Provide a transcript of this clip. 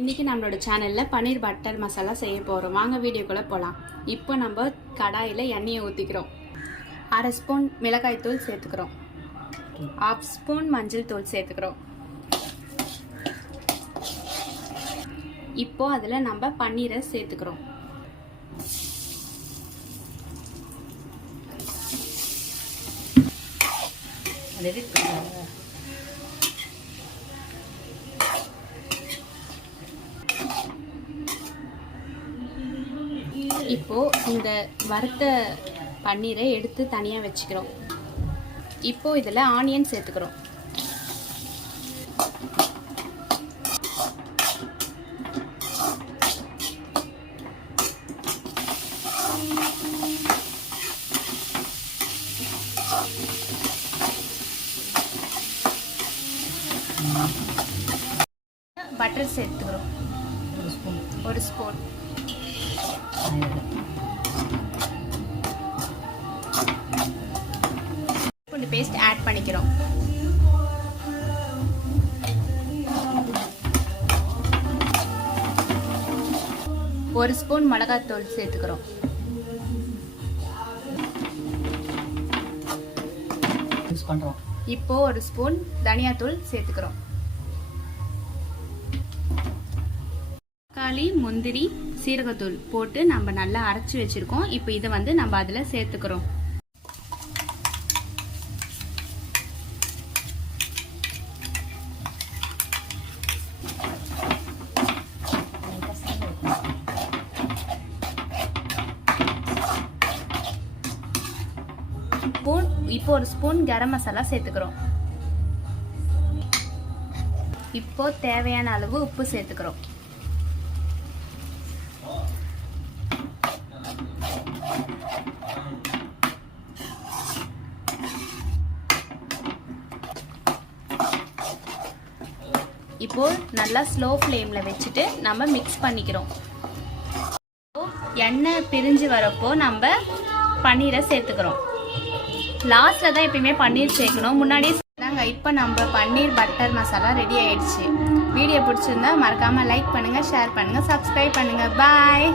இன்றைக்கி நம்மளோட சேனலில் பன்னீர் பட்டர் மசாலா செய்ய போகிறோம். வாங்க வீடியோக்குள்ளே போகலாம். இப்போ நம்ம கடாயில் எண்ணெயை ஊற்றிக்கிறோம். 1/2 ஸ்பூன் மிளகாய் தூள் சேர்த்துக்கிறோம். 1/2 ஸ்பூன் மஞ்சள் தூள் சேர்த்துக்கிறோம். இப்போ அதில் நம்ம பன்னீரை சேர்த்துக்கிறோம். இப்போ இந்த வறுத்த பன்னீரை எடுத்து தனியாக வச்சுக்கிறோம். இப்போ இதில் ஆனியன் சேர்த்துக்கிறோம். பட்டர் சேர்த்துக்கிறோம். 1 ஸ்பூன். பூண்டு பேஸ்ட் ஆட் பண்ணிக்கிறோம். ஒரு ஸ்பூன் மிளகாய்த்தூள் சேர்த்துக்கிறோம். இப்போ 1 ஸ்பூன் தனியாத்தூள் சேர்த்துக்கிறோம். தக்காளி, முந்திரி, சீரகத்தூள் போட்டு நம்ம நல்லா அரைச்சி வச்சிருக்கோம். இப்போ இதை நம்ம அதில் சேர்த்துக்கிறோம். இப்போ 1 ஸ்பூன் கரம் மசாலா சேர்த்துக்கிறோம். இப்போ தேவையான அளவு உப்பு சேர்த்துக்கிறோம். இப்போ நல்லா ஸ்லோ ஃப்ளேம்ல வச்சுட்டு நம்ம மிக்ஸ் பண்ணிக்கிறோம். எண்ணெய் பிரிஞ்சு வரப்போ நம்ம பன்னீரை சேர்த்துக்கிறோம். லாஸ்ட்ல தான் எப்பயுமே பன்னீர் சேர்க்கணும், முன்னாடியே சேர்த்தாங்க. இப்போ நம்ம பன்னீர் பட்டர் மசாலா ரெடி ஆயிடுச்சு. வீடியோ பிடிச்சிருந்தா மறக்காம லைக் பண்ணுங்க, ஷேர் பண்ணுங்க, சப்ஸ்கிரைப் பண்ணுங்க. பாய்.